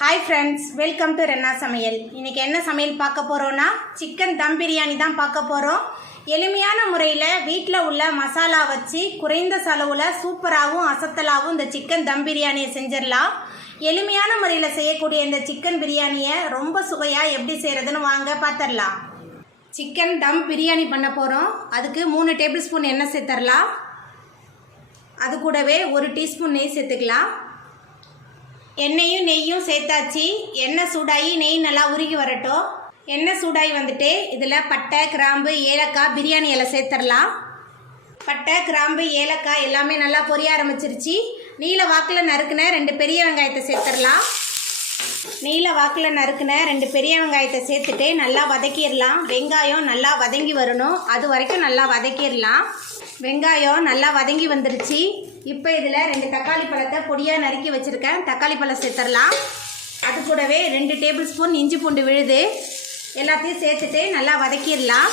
hi friends welcome to रेन्ना समयल इनके என்ன சமையல் பார்க்க போறோம்னா चिकन दम बिरयानी தான் பார்க்க போறோம் எளிமையான முறையில் வீட்ல உள்ள மசாலா வச்சு குறைந்த செலவுல சூப்பராவும் அசத்தலாவும் இந்த चिकन दम बिरयानी செஞ்சிரலாம் எளிமையான முறையில் செய்யக்கூடிய இந்த चिकन बिरयानीயை ரொம்ப சுவையா எப்படி செய்யறதுன்னு வாங்க பார்த்தறலாம் चिकन दम बिरयानी பண்ண போறோம் அதுக்கு 3 டேபிள்ஸ்பூன் எண்ணெய் சேர்த்தறலாம் அது கூடவே 1 டீஸ்பூன் நெய் சேர்த்துக்கலாம் எண்ணெயும் நெய்யும் சேர்த்தாச்சு எண்ணெய் சூடாகி நெய் நல்லா உருகி வரட்டும் எண்ணெய் சூடாகி வந்துட்டு இதில் பட்டை கிராம்பு ஏலக்காய் பிரியாணி இலை சேர்த்துடலாம் பட்டை கிராம்பு ஏலக்காய் எல்லாமே நல்லா பொரிய ஆரம்பிச்சிருச்சு நீல வாக்கில் நறுக்குன 2 பெரிய வெங்காயத்தை சேர்த்துடலாம் நீல வாக்கில் நறுக்குன 2 பெரிய வெங்காயத்தை சேர்த்துட்டு நல்லா வதக்கிடலாம் வெங்காயம் நல்லா வதங்கி வரணும் அது வரைக்கும் நல்லா வதக்கிடலாம் வெங்காயம் நல்லா வதங்கி வந்துருச்சு இப்போ இதில் 2 தக்காளி பழத்தை பொடியாக நறுக்கி வச்சுருக்கேன் தக்காளி பழம் சேர்த்துடலாம் அது கூடவே 2 டேபிள் ஸ்பூன் இஞ்சி பூண்டு விழுது எல்லாத்தையும் சேர்த்துட்டு நல்லா வதக்கிடலாம்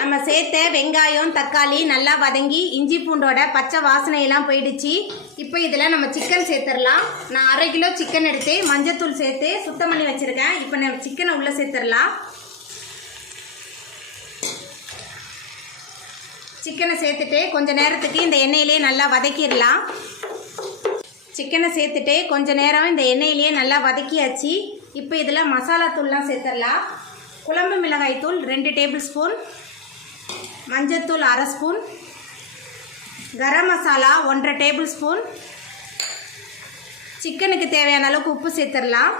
நம்ம சேர்த்த வெங்காயம் தக்காளி நல்லா வதங்கி இஞ்சி பூண்டோட பச்சை வாசனையெல்லாம் போயிடுச்சு இப்போ இதில் நம்ம சிக்கன் சேர்த்துடலாம் நான் 1/2 கிலோ சிக்கன் எடுத்து மஞ்சத்தூள் சேர்த்து சுத்தம் பண்ணி வச்சுருக்கேன் இப்போ நம்ம சிக்கனை உள்ளே சேர்த்துடலாம் சிக்கனை சேர்த்துட்டு கொஞ்ச நேரத்துக்கு இந்த எண்ணெயிலே நல்லா வதக்கிடலாம் சிக்கனை சேர்த்துட்டு கொஞ்ச நேரம் இந்த எண்ணெயிலே நல்லா வதக்கியாச்சு இப்போ இதில் மசாலா தூள்லாம் சேர்த்துடலாம் குழம்பு மிளகாய் தூள் 2 டேபிள் ஸ்பூன் மஞ்சத்தூள் 1/2 spoon garam masala 1/2 table spoon சிக்கனுக்கு தேவையான அளவுக்கு உப்பு சேர்த்துடலாம்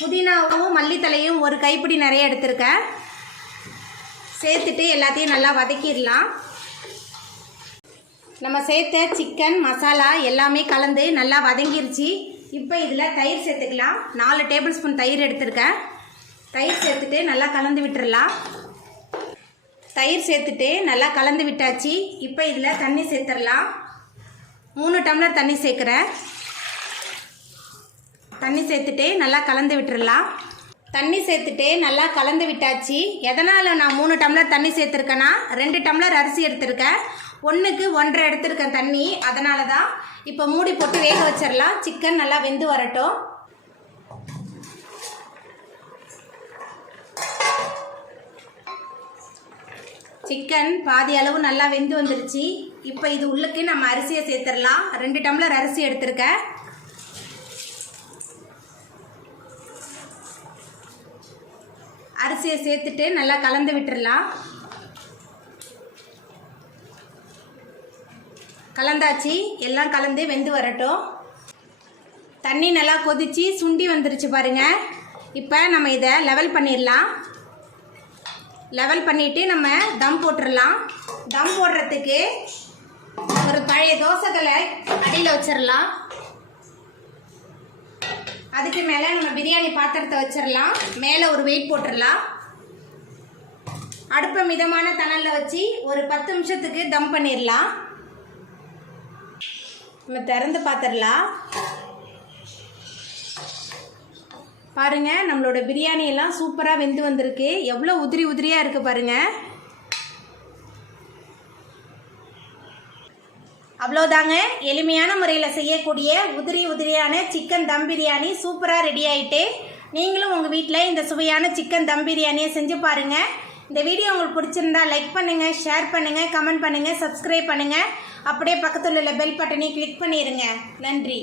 புதினாவும் மல்லித்தலையும் ஒரு கைப்பிடி நிறைய எடுத்திருக்கேன் சேர்த்துட்டு எல்லாத்தையும் நல்லா வதக்கிடலாம் நம்ம சேர்த்த சிக்கன் மசாலா எல்லாமே கலந்து நல்லா வதங்கிருச்சு இப்போ இதில் தயிர் சேர்த்துக்கலாம் 4 டேபிள் ஸ்பூன் தயிர் எடுத்திருக்கேன் தயிர் சேர்த்துட்டு நல்லா கலந்து விட்டுடலாம் தயிர் சேர்த்துட்டு நல்லா கலந்து விட்டாச்சு இப்போ இதில் தண்ணி சேர்த்துடலாம் 3 டம்ளர் தண்ணி சேர்க்குறேன் தண்ணி சேர்த்துட்டு நல்லா கலந்து விட்டுடலாம் தண்ணி சேர்த்துட்டு நல்லா கலந்து விட்டாச்சு எதனால் நான் 3 டம்ளர் தண்ணி சேர்த்துருக்கேன்னா 2 டம்ளர் அரிசி எடுத்திருக்கேன் 1க்கு 1.5 எடுத்திருக்கேன் தண்ணி அதனால தான் இப்போ மூடி போட்டு வேக வச்சிடலாம் சிக்கன் நல்லா வெந்து வரட்டும் சிக்கன் பாதி அளவு நல்லா வெந்து வந்துருச்சு இப்போ இது உள்ளுக்கு நம்ம அரிசியை சேர்த்துடலாம் 2 டம்ளர் அரிசி எடுத்திருக்கேன் அரிசியை சேர்த்துட்டு நல்லா கலந்து விட்டுடலாம் கலந்தாச்சு எல்லாம் கலந்து வெந்து வரட்டும் தண்ணி நல்லா கொதிச்சு சுண்டி வந்துருச்சு பாருங்க இப்போ நம்ம இதை லெவல் பண்ணிடலாம் லெவல் பண்ணிவிட்டு நம்ம தம் போட்டுடலாம் தம் போடுறதுக்கு ஒரு பழைய தோசைக்கல்லை அடியில் வச்சிடலாம் அதுக்கு மேலே நம்ம பிரியாணி பாத்திரத்தை வச்சிடலாம் மேலே ஒரு வெயிட் போட்டுடலாம் அடுப்பை மிதமான தணலில் வச்சு ஒரு 10 நிமிஷத்துக்கு தம் பண்ணிடலாம் நம்ம திறந்து பார்த்துடலாம் பாருங்க நம்மளோட பிரியாணி எல்லாம் சூப்பராக வெந்து வந்திருக்கு எவ்வளோ உதிரி உதிரியாக இருக்குது பாருங்க அவ்வளோதாங்க எளிமையான முறையில் செய்யக்கூடிய உதிரி உதிரியான சிக்கன் தம் பிரியாணி சூப்பராக ரெடி ஆகிட்டு நீங்களும் உங்கள் வீட்டில் இந்த சுவையான சிக்கன் தம் பிரியாணியை செஞ்சு பாருங்கள் இந்த வீடியோ உங்களுக்கு பிடிச்சிருந்தா லைக் பண்ணுங்கள் ஷேர் பண்ணுங்கள் கமெண்ட் பண்ணுங்கள் சப்ஸ்கிரைப் பண்ணுங்கள் அப்படியே பக்கத்தில் உள்ள பெல் பட்டனை கிளிக் பண்ணிடுங்க நன்றி